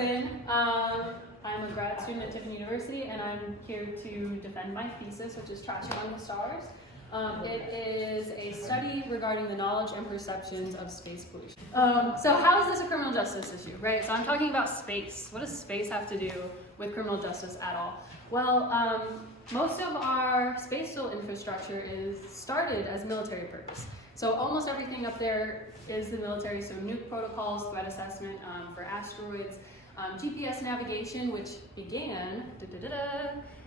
Tobin. I'm a grad student at Tiffin University, and I'm here to defend my thesis, which is Trash Among the Stars. It is a study regarding the knowledge and perceptions of space pollution. So how is this a criminal justice issue, right? So I'm talking about space. What does space have to do with criminal justice at all? Well, most of our spatial infrastructure is started as military purpose. So almost everything up there is the military, so nuke protocols, threat assessment for asteroids, GPS navigation, which began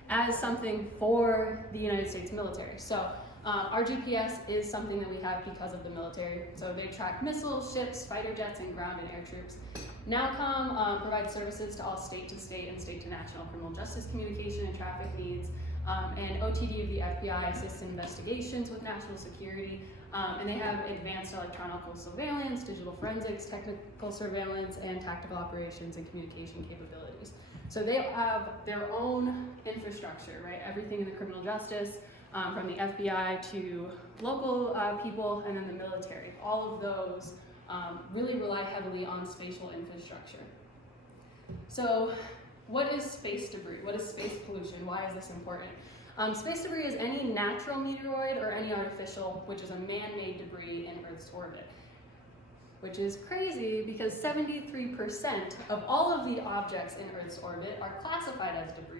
as something for the United States military. So our GPS is something that we have because of the military. So they track missiles, ships, fighter jets, and ground and air troops. NOWCOM provides services to all state-to-state and state-to-national criminal justice communication and traffic needs. And OTD of the FBI assists in investigations with national security. And they have advanced electronic surveillance, digital forensics, technical surveillance, and tactical operations and communication capabilities. So they have their own infrastructure, right? Everything in the criminal justice, from the FBI to local people, and then the military. All of those really rely heavily on spatial infrastructure. So what is space debris? What is space pollution? Why is this important? Space debris is any natural meteoroid or any artificial, which is a man-made debris in Earth's orbit. Which is crazy because 73% of all of the objects in Earth's orbit are classified as debris.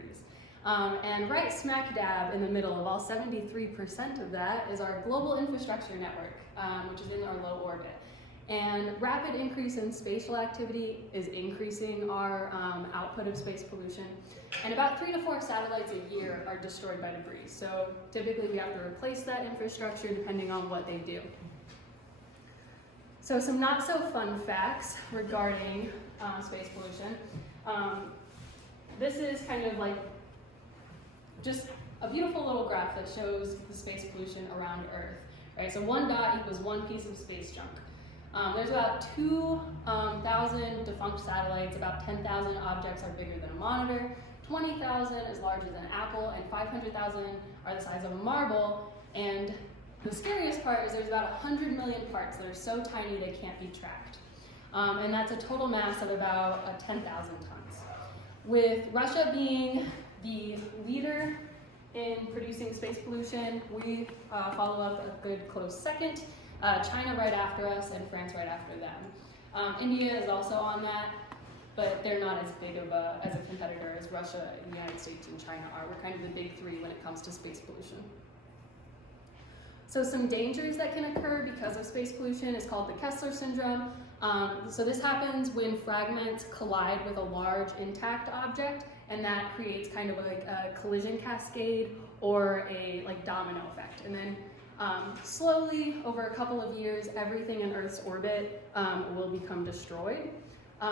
And right smack dab in the middle of all 73% of that is our global infrastructure network, which is in our low orbit. And rapid increase in spatial activity is increasing our output of space pollution. And about 3 to 4 satellites a year are destroyed by debris. So typically we have to replace that infrastructure depending on what they do. So some not so fun facts regarding space pollution. This is kind of like just a beautiful little graph that shows the space pollution around Earth. Right? So 1 dot equals 1 piece of space junk. There's about 2,000 defunct satellites, about 10,000 objects are bigger than a monitor, 20,000 as large as an apple, and 500,000 are the size of a marble. And the scariest part is there's about 100 million parts that are so tiny they can't be tracked. And that's a total mass of about 10,000 tons. With Russia being the leader in producing space pollution, we follow up a good close second. China right after us, and France right after them. India is also on that, but they're not as big of as a competitor as Russia, and the United States, and China are. We're kind of the big three when it comes to space pollution. So some dangers that can occur because of space pollution is called the Kessler syndrome. So this happens when fragments collide with a large intact object, and that creates kind of like a collision cascade or a domino effect. And then slowly, over a couple of years, everything in Earth's orbit will become destroyed.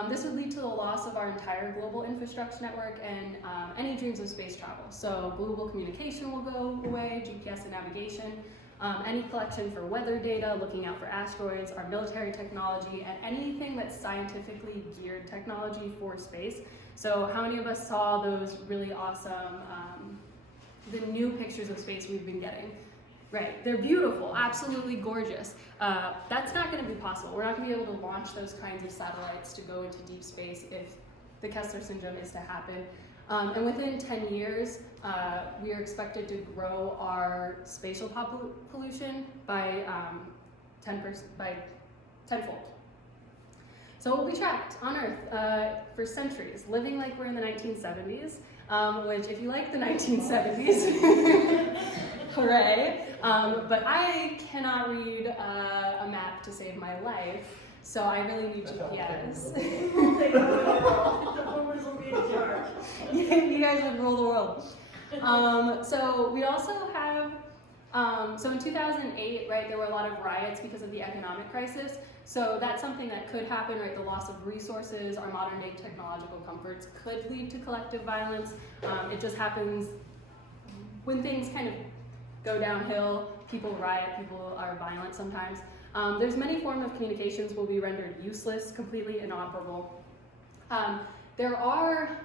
This would lead to the loss of our entire global infrastructure network and any dreams of space travel. So global communication will go away, GPS and navigation, any collection for weather data, looking out for asteroids, our military technology, and anything that's scientifically geared technology for space. So how many of us saw those really awesome, the new pictures of space we've been getting? Right, they're beautiful, absolutely gorgeous. That's not going to be possible. We're not going to be able to launch those kinds of satellites to go into deep space if the Kessler syndrome is to happen. And within 10 years, we are expected to grow our spatial pollution by 10-fold. So we'll be trapped on Earth for centuries, living like we're in the 1970s, which if you like the 1970s, hooray. But I cannot read a map to save my life, so I really need GPS. You guys would rule the world. So we also have, so in 2008, right, there were a lot of riots because of the economic crisis. So that's something that could happen, right? The loss of resources, our modern day technological comforts could lead to collective violence. It just happens when things kind of go downhill, people riot, people are violent sometimes. There's many forms of communications will be rendered useless, completely inoperable. There are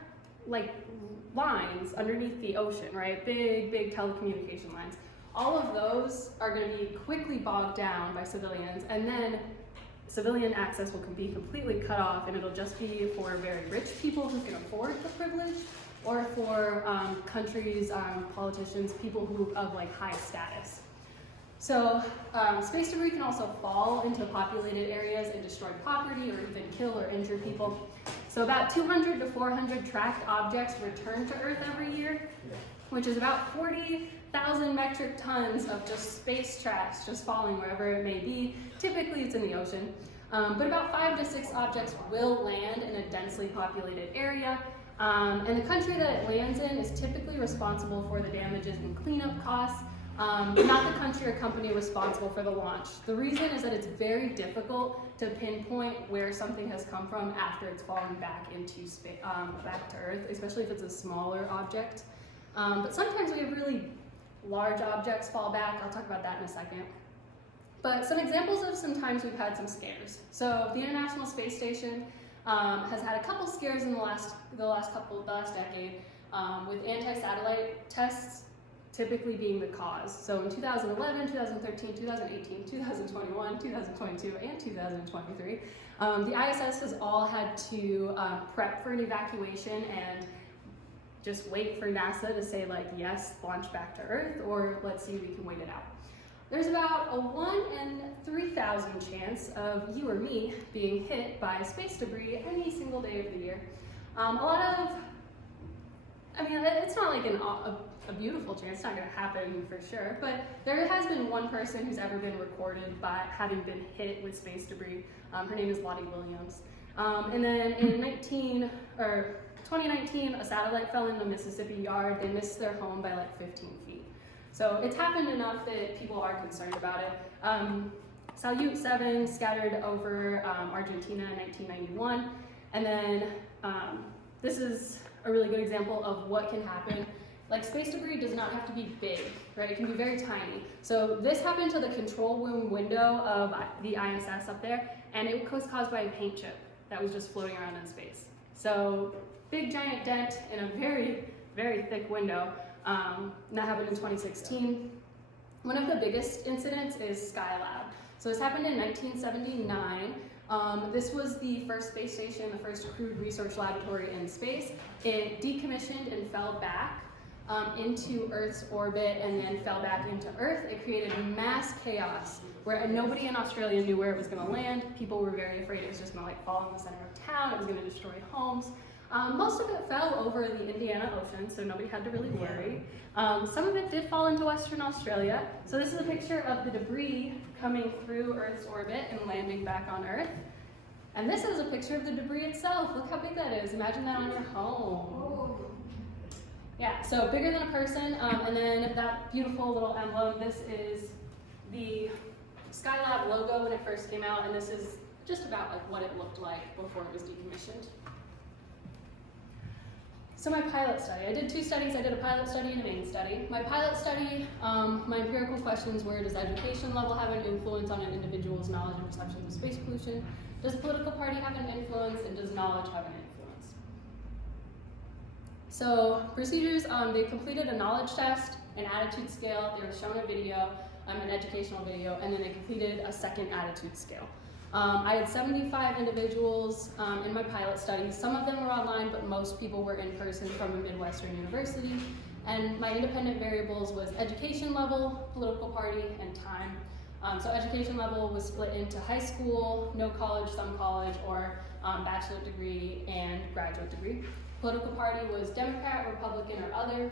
lines underneath the ocean, right? Big telecommunication lines. All of those are going to be quickly bogged down by civilians, and then civilian access will be completely cut off, and it'll just be for very rich people who can afford the privilege, or for countries, politicians, people who of like high status. So space debris can also fall into populated areas and destroy property or even kill or injure people. So about 200 to 400 tracked objects return to Earth every year, which is about 40,000 metric tons of just space trash just falling wherever it may be. Typically it's in the ocean. But about 5 to 6 objects will land in a densely populated area. And the country that it lands in is typically responsible for the damages and cleanup costs, not the country or company responsible for the launch. The reason is that it's very difficult to pinpoint where something has come from after it's fallen back into space, back to Earth, especially if it's a smaller object. But sometimes we have really large objects fall back. I'll talk about that in a second. But some examples of some times we've had some scares. So the International Space Station has had a couple scares in the last decade, with anti-satellite tests typically being the cause. So in 2011, 2013, 2018, 2021, 2022, and 2023, the ISS has all had to prep for an evacuation and just wait for NASA to say like, yes, launch back to Earth, or let's see, we can wait it out. There's about a 1 in 3,000 chance of you or me being hit by space debris any single day of the year. It's not like a beautiful chance, it's not gonna happen for sure, but there has been one person who's ever been recorded by having been hit with space debris. Her name is Lottie Williams. And then in 2019, a satellite fell in the Mississippi Yard. They missed their home by like 15 feet. So it's happened enough that people are concerned about it. Salyut 7 scattered over Argentina in 1991. And then this is a really good example of what can happen. Like space debris does not have to be big, right? It can be very tiny. So this happened to the control room window of the ISS up there, and it was caused by a paint chip that was just floating around in space. So big giant dent in a very, very thick window. That happened in 2016. One of the biggest incidents is Skylab. So this happened in 1979. This was the first space station, the first crewed research laboratory in space. It decommissioned and fell back into Earth's orbit and then fell back into Earth. It created mass chaos where nobody in Australia knew where it was going to land. People were very afraid it was just going to like fall in the center of town. It was going to destroy homes. Most of it fell over the Indiana Ocean, so nobody had to really worry. Some of it did fall into Western Australia. So this is a picture of the debris coming through Earth's orbit and landing back on Earth. And this is a picture of the debris itself. Look how big that is. Imagine that on your home. Yeah, so bigger than a person. And then that beautiful little emblem, this is the Skylab logo when it first came out, and this is just about like what it looked like before it was decommissioned. So my pilot study, I did 2 studies. I did a pilot study and a main study. My pilot study, my empirical questions were, does education level have an influence on an individual's knowledge and perception of space pollution? Does a political party have an influence, and does knowledge have an influence? So procedures, they completed a knowledge test, an attitude scale, they were shown a video, an educational video, and then they completed a second attitude scale. I had 75 individuals in my pilot study. Some of them were online, but most people were in person from a Midwestern university. And my independent variables was education level, political party, and time. So education level was split into high school, no college, some college, or bachelor's degree and graduate degree. Political party was Democrat, Republican, or other,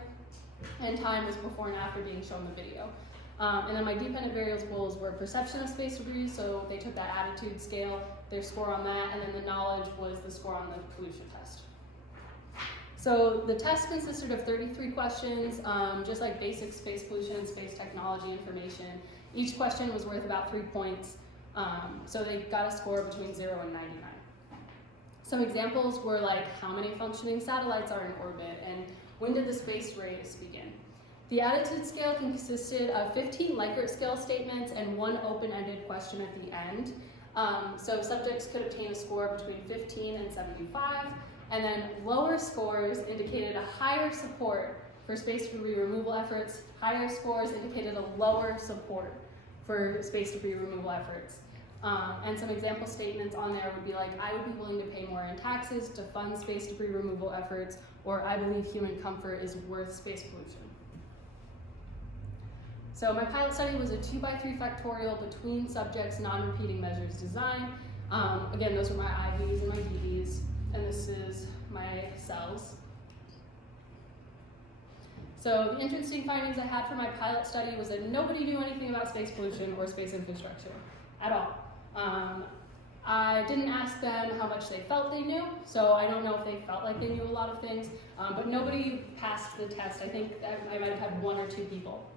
and time was before and after being shown the video. And then my dependent variables were perception of space debris, so they took that attitude scale, their score on that, and then the knowledge was the score on the pollution test. So the test consisted of 33 questions, just like basic space pollution, space technology information. Each question was worth about 3 points, so they got a score between 0 and 99. Some examples were like how many functioning satellites are in orbit, and when did the space race begin? The attitude scale consisted of 15 Likert scale statements and 1 open-ended question at the end. So subjects could obtain a score between 15 and 75, and then lower scores indicated a higher support for space debris removal efforts. Higher scores indicated a lower support for space debris removal efforts. And some example statements on there would be like, I would be willing to pay more in taxes to fund space debris removal efforts, or I believe human comfort is worth space pollution. So my pilot study was a 2x3 factorial between subjects, non-repeating measures design. Again, those are my IVs and my DVs, and this is my cells. So the interesting findings I had for my pilot study was that nobody knew anything about space pollution or space infrastructure at all. I didn't ask them how much they felt they knew, so I don't know if they felt like they knew a lot of things, but nobody passed the test. I think I might have had 1 or 2 people.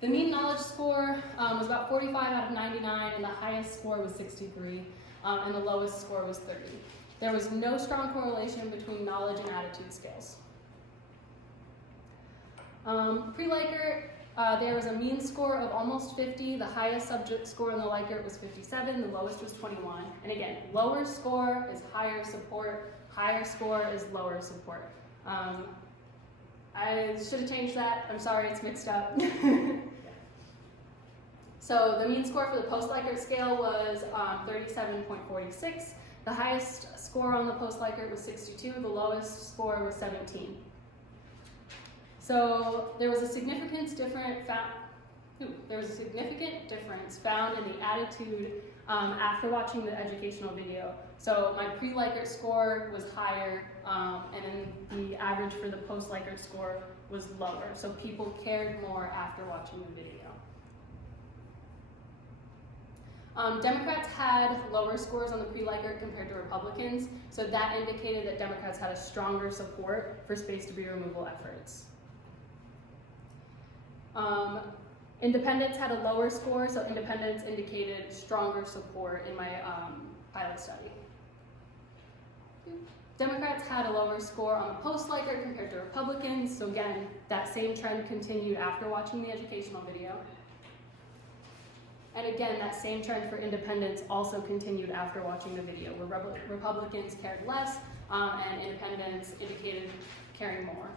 The mean knowledge score was about 45 out of 99, and the highest score was 63, and the lowest score was 30. There was no strong correlation between knowledge and attitude scales. Pre-Likert, there was a mean score of almost 50. The highest subject score in the Likert was 57, the lowest was 21. And again, lower score is higher support, higher score is lower support. I should have changed that. I'm sorry, it's mixed up. So the mean score for the post-Likert scale was 37.46. The highest score on the post-Likert was 62. The lowest score was 17. So there was a significant difference found in the attitude after watching the educational video. So my pre-Likert score was higher, and then the average for the post-Likert score was lower. So people cared more after watching the video. Democrats had lower scores on the pre-Likert compared to Republicans, so that indicated that Democrats had a stronger support for space debris removal efforts. Independents had a lower score, so independents indicated stronger support in my pilot study. Democrats had a lower score on the post-Likert compared to Republicans, so again, that same trend continued after watching the educational video. And again, that same trend for independents also continued after watching the video, where Republicans cared less and independents indicated caring more.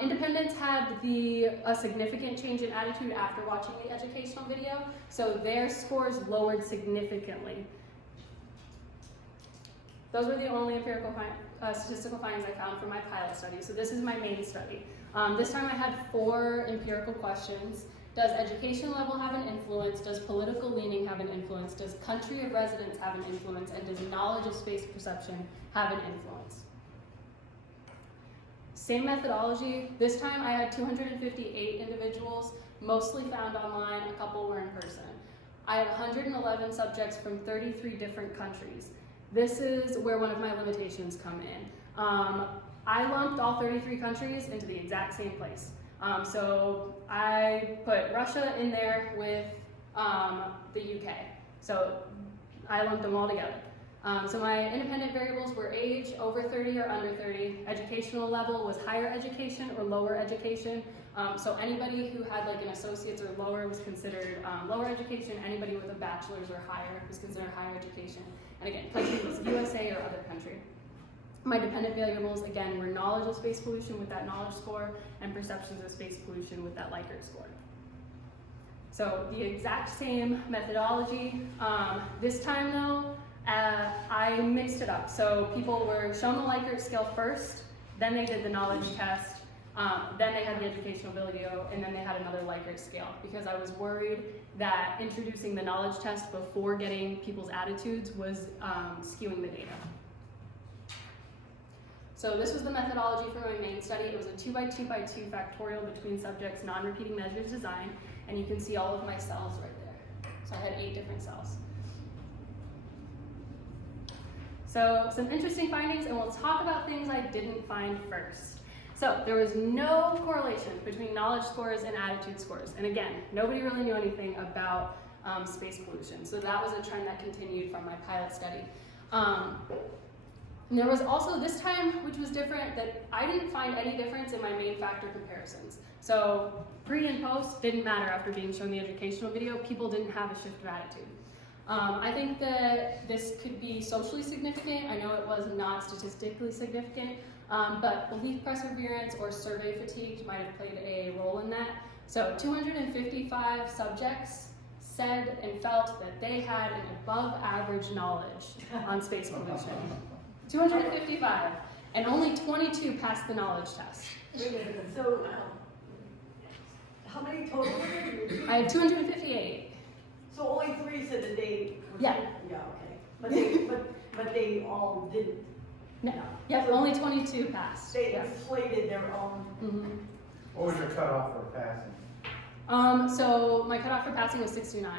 Independents had a significant change in attitude after watching the educational video, so their scores lowered significantly. Those were the only empirical statistical findings I found from my pilot study, so this is my main study. This time I had 4 empirical questions. Does education level have an influence? Does political leaning have an influence? Does country of residence have an influence? And does knowledge of space perception have an influence? Same methodology. This time I had 258 individuals, mostly found online, a couple were in person. I had 111 subjects from 33 different countries. This is where one of my limitations come in. I lumped all 33 countries into the exact same place. So I put Russia in there with the UK. So I lumped them all together. So my independent variables were age, over 30 or under 30. Educational level was higher education or lower education. So anybody who had like an associate's or lower was considered lower education. Anybody with a bachelor's or higher was considered higher education. And again, country was USA or other country. My dependent variables, again, were knowledge of space pollution with that knowledge score and perceptions of space pollution with that Likert score. So the exact same methodology. This time though, I mixed it up. So people were shown the Likert scale first, then they did the knowledge test, then they had the educational video, and then they had another Likert scale because I was worried that introducing the knowledge test before getting people's attitudes was skewing the data. So this was the methodology for my main study. It was a 2x2x2 factorial between subjects, non-repeating measures design, and you can see all of my cells right there. So I had 8 different cells. So some interesting findings, and we'll talk about things I didn't find first. So there was no correlation between knowledge scores and attitude scores. And again, nobody really knew anything about space pollution. So that was a trend that continued from my pilot study. And there was also this time, which was different, that I didn't find any difference in my main factor comparisons. So pre and post didn't matter after being shown the educational video. People didn't have a shift of attitude. I think that this could be socially significant. I know it was not statistically significant, but belief perseverance or survey fatigue might have played a role in that. So 255 subjects said and felt that they had an above average knowledge on space pollution. 255, and only 22 passed the knowledge test. Wait a minute, so how many total were there? I have 258. So only 3 said that they were. Yeah. Yeah, okay. But they all didn't. No. Yep, only 22 passed. They Yeah. inflated their own. Mm-hmm. What was your cutoff for passing? So my cutoff for passing was 69.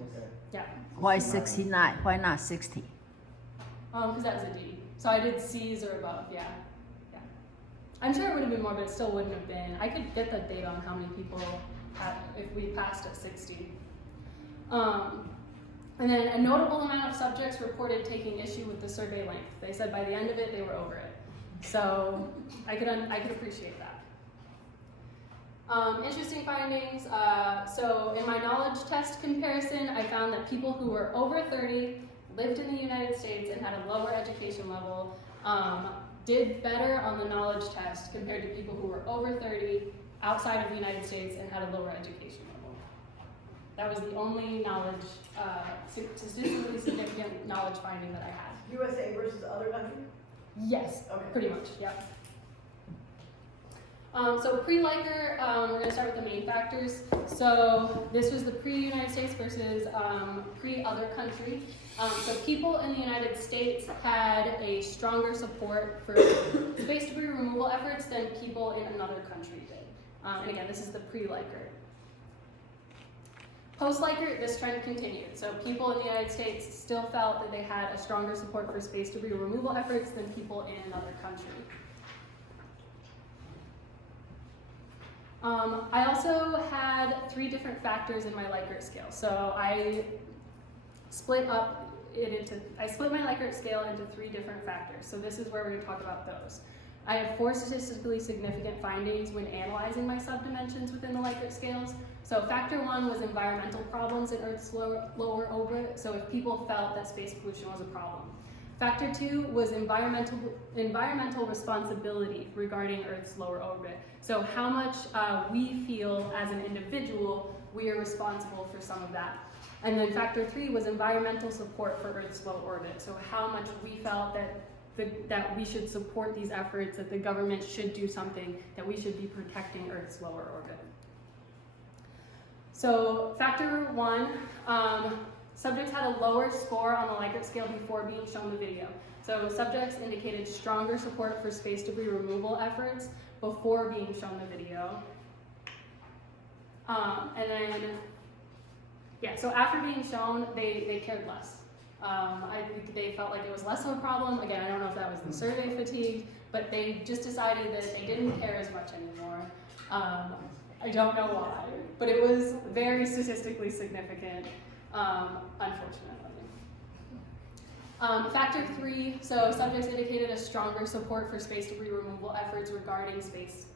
Okay. Yeah. Why 69? Why not 60? Because that was a D. So I did C's or above, yeah. Yeah. I'm sure it would have been more, but it still wouldn't have been. I could get the data on how many people had, if we passed at 60. And then a notable amount of subjects reported taking issue with the survey length. They said by the end of it, they were over it. So I could appreciate that. Interesting findings. So in my knowledge test comparison, I found that people who were over 30, lived in the United States, and had a lower education level did better on the knowledge test compared to people who were over 30, outside of the United States, and had a lower education level. That was the only knowledge, statistically significant knowledge finding that I had. USA versus other countries? Yes, Okay. pretty much, yep. So pre-Liker, we're going to start with the main factors. So this was the pre-United States versus pre-other country. So people in the United States had a stronger support for space debris removal efforts than people in another country did. And again, this is the pre-Liker. Post-Liker, this trend continued. So people in the United States still felt that they had a stronger support for space debris removal efforts than people in another country. I also had 3 different factors in my Likert scale. So I split my Likert scale into 3 different factors. So this is where we're going to talk about those. I have 4 statistically significant findings when analyzing my subdimensions within the Likert scales. So factor 1 was environmental problems in Earth's lower orbit. So if people felt that space pollution was a problem. Factor 2 was environmental responsibility regarding Earth's lower orbit. So how much we feel as an individual, we are responsible for some of that. And then factor 3 was environmental support for Earth's low orbit. So how much we felt that we should support these efforts, that the government should do something, that we should be protecting Earth's lower orbit. So factor 1, subjects had a lower score on the Likert scale before being shown the video. So subjects indicated stronger support for space debris removal efforts before being shown the video. And then, yeah, so after being shown, they cared less. I think they felt like it was less of a problem. Again, I don't know if that was the survey fatigue, but they just decided that they didn't care as much anymore. I don't know why, but it was very statistically significant, unfortunately. Factor 3, so subjects indicated a stronger support for space debris removal efforts regarding space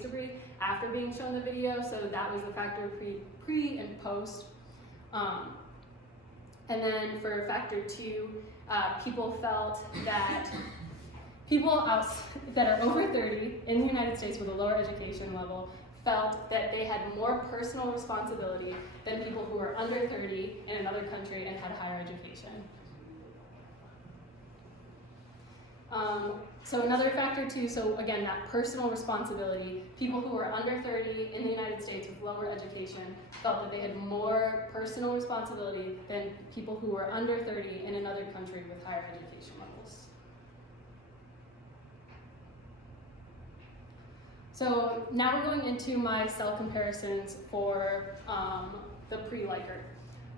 debris after being shown the video, so that was the factor pre and post. And then for factor 2, people felt that people that are over 30 in the United States with a lower education level felt that they had more personal responsibility than people who were under 30 in another country and had higher education. So another factor too, so again, that personal responsibility, people who were under 30 in the United States with lower education felt that they had more personal responsibility than people who were under 30 in another country with higher education levels. So now we're going into my cell comparisons for the pre-Likert.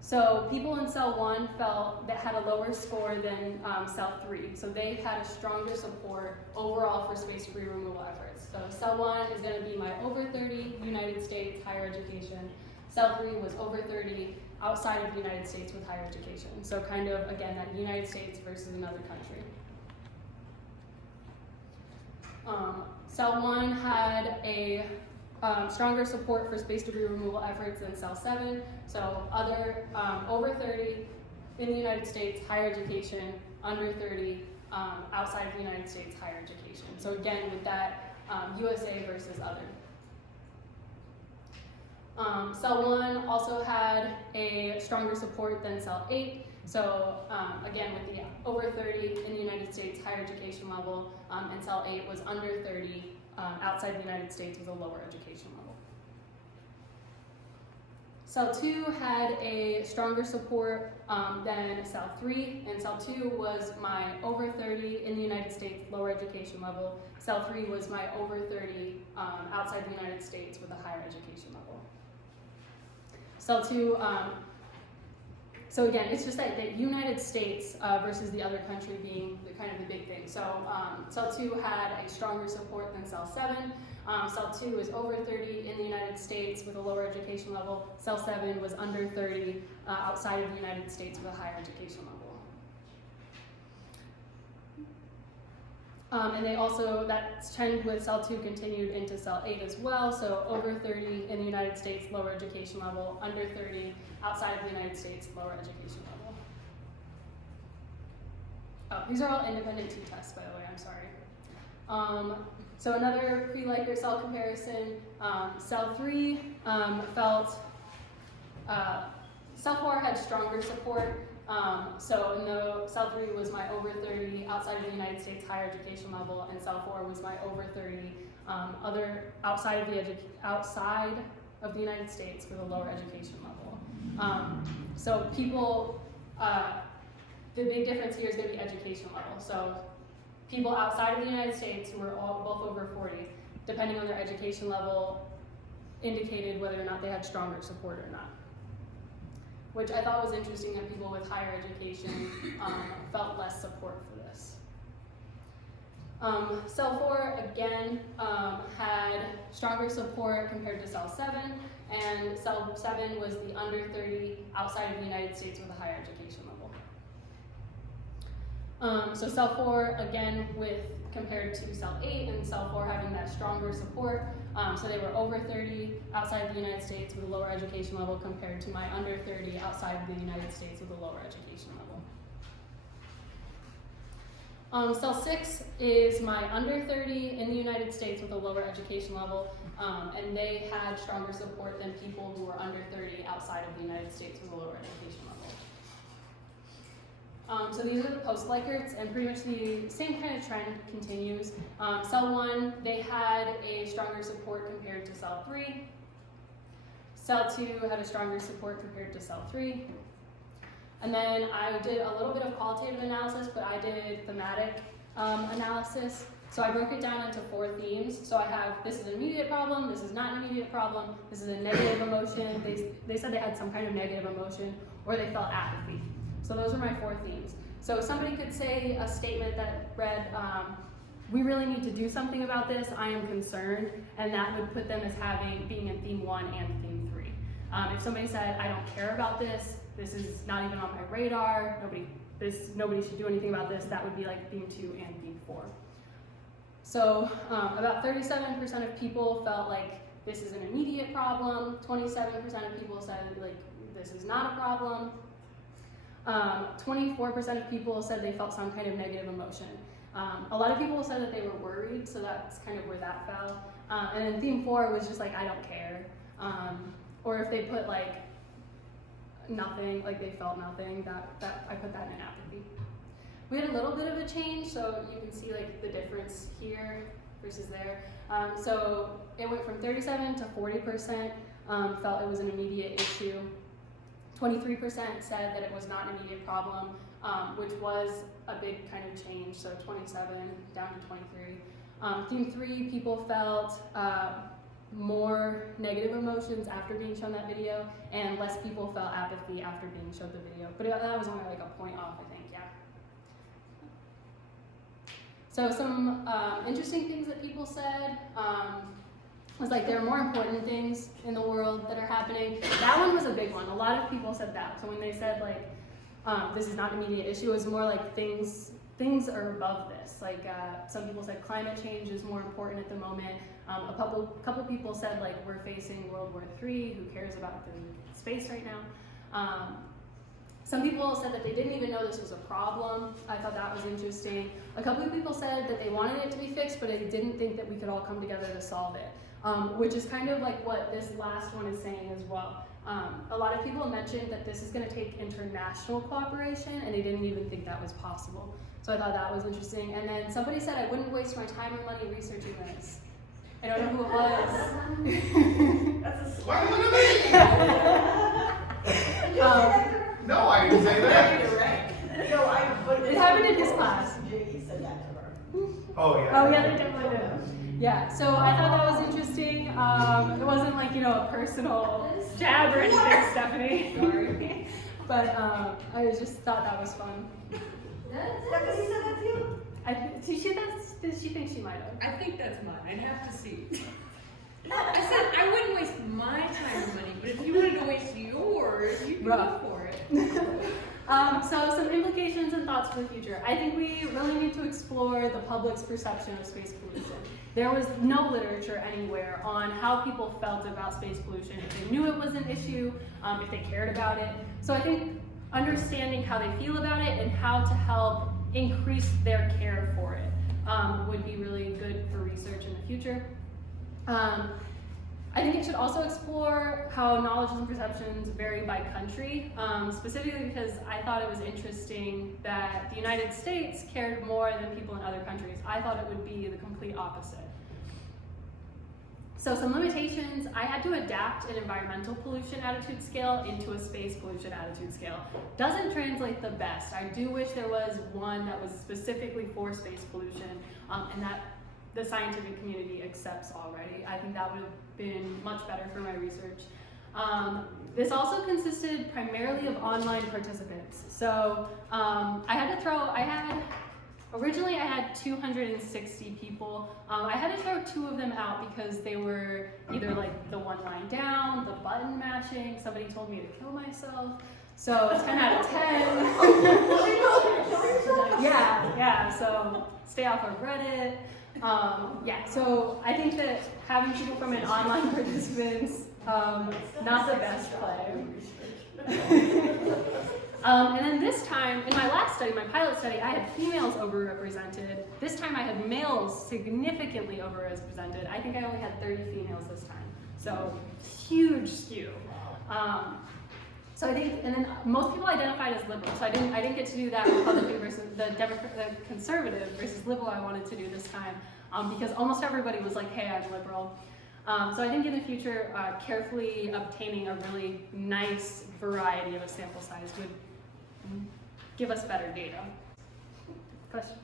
So people in cell 1 felt that had a lower score than cell 3. So they had a stronger support overall for space debris removal efforts. So cell 1 is going to be my over 30 United States higher education. Cell 3 was over 30 outside of the United States with higher education. So kind of, again, that United States versus another country. Cell 1 had a stronger support for space debris removal efforts than cell 7. So other over 30 in the United States, higher education, under 30 outside of the United States, higher education. So again, with that, USA versus other. Cell 1 also had a stronger support than cell 8. So again, with the over 30 in the United States higher education level, and cell 8 was under 30 outside the United States with a lower education level. Cell 2 had a stronger support than cell 3, and cell 2 was my over 30 in the United States, lower education level. Cell 3 was my over 30 outside the United States with a higher education level. Cell 2, so again, it's just that the United States versus the other country being kind of the big thing. So cell 2 had a stronger support than cell 7. Cell 2 is over 30 in the United States with a lower education level. Cell 7 was under 30 outside of the United States with a higher education level. And they also, that trend with cell 2 continued into cell 8 as well. So over 30 in the United States, lower education level. Under 30 outside of the United States, lower education level. Oh, these are all independent t-tests, by the way, I'm sorry. So another pre-Likert cell comparison, cell 3 felt, cell 4 had stronger support. So in the cell 3 was my over 30 outside of the United States higher education level, and cell 4 was my over 30 other outside of the United States with a lower education level. So people, the big difference here is going to be education level. So people outside of the United States who were both over 40, depending on their education level, indicated whether or not they had stronger support or not. Which I thought was interesting that people with higher education felt less support for this. Cell 4, again, had stronger support compared to cell 7, and cell 7 was the under 30 outside of the United States with a higher education level. So cell 4, again, compared to cell 8, and cell 4 having that stronger support. So they were over 30 outside of the United States with a lower education level compared to my under 30 outside of the United States with a lower education level. Cell 6 is my under 30 in the United States with a lower education level, and they had stronger support than people who were under 30 outside of the United States with a lower education level. So these are the post-Likerts, and pretty much the same kind of trend continues. Cell 1, they had a stronger support compared to cell 3. Cell 2 had a stronger support compared to cell 3. And then I did a little bit of qualitative analysis, but I did thematic analysis. So I broke it down into 4 themes. So I have, this is an immediate problem, this is not an immediate problem, this is a negative emotion. They said they had some kind of negative emotion, or they felt apathy. So those are my 4 themes. So somebody could say a statement that read, we really need to do something about this, I am concerned, and that would put them as being in theme 1 and theme 3. If somebody said, I don't care about this, this is not even on my radar, nobody should do anything about this, that would be like theme 2 and theme 4. So about 37% of people felt like this is an immediate problem, 27% of people said like this is not a problem, 24% of people said they felt some kind of negative emotion. A lot of people said that they were worried, so that's kind of where that fell. And then theme 4 was just like, I don't care. Or if they put like nothing, like they felt nothing, that I put that in apathy. We had a little bit of a change, so you can see like the difference here versus there. So it went from 37 to 40% felt it was an immediate issue. 23% said that it was not an immediate problem, which was a big kind of change, so 27 down to 23. Theme 3, people felt more negative emotions after being shown that video, and less people felt apathy after being showed the video. But that was only like a point off, I think, yeah. So some interesting things that people said was like there are more important things in the world that are happening. That one was a big one. A lot of people said that. So when they said like this is not an immediate issue, it was more like things are above this. Like some people said climate change is more important at the moment. A couple people said like we're facing World War III. Who cares about the space right now? Some people said that they didn't even know this was a problem. I thought that was interesting. A couple of people said that they wanted it to be fixed, but they didn't think that we could all come together to solve it, which is kind of like what this last one is saying as well. A lot of people mentioned that this is going to take international cooperation, and they didn't even think that was possible. So I thought that was interesting. And then somebody said I wouldn't waste my time and money researching this. I don't know who it was. That's a Why are you looking at me? No, I didn't say that. No, but It happened in his class. Jiggy said that to her. Oh, yeah. Oh yeah, they definitely did. Yeah, so I thought that was interesting. It wasn't like, a personal jab or anything, Stephanie. Sorry. But I just thought that was fun. Stephanie said that to you? She thinks she might have. I think that's mine. I'd have to see. I said I wouldn't waste my time and money, but if you wanted to waste yours, you can go for it. So some implications and thoughts for the future. I think we really need to explore the public's perception of space pollution. There was no literature anywhere on how people felt about space pollution, if they knew it was an issue, if they cared about it. So I think understanding how they feel about it and how to help increase their care for it would be really good for research in the future. I think it should also explore how knowledge and perceptions vary by country, specifically because I thought it was interesting that the United States cared more than people in other countries. I thought it would be the complete opposite. So some limitations, I had to adapt an environmental pollution attitude scale into a space pollution attitude scale. Doesn't translate the best. I do wish there was one that was specifically for space pollution and that the scientific community accepts already. I think that would have been much better for my research. This also consisted primarily of online participants. So originally I had 260 people. I had to throw 2 of them out because they were either like the one line down, the button matching, somebody told me to kill myself. So 10 out of 10. Yeah, so stay off of Reddit. So I think that having people from an online participants, not the best play. And then this time, in my last study, my pilot study, I had females overrepresented. This time I had males significantly overrepresented. I think I only had 30 females this time. So huge skew. So I think, and then most people identified as liberal. So I didn't get to do that Republican versus the conservative versus liberal I wanted to do this time because almost everybody was like, hey, I'm liberal. So I think in the future, carefully obtaining a really nice variety of a sample size would give us better data. Questions?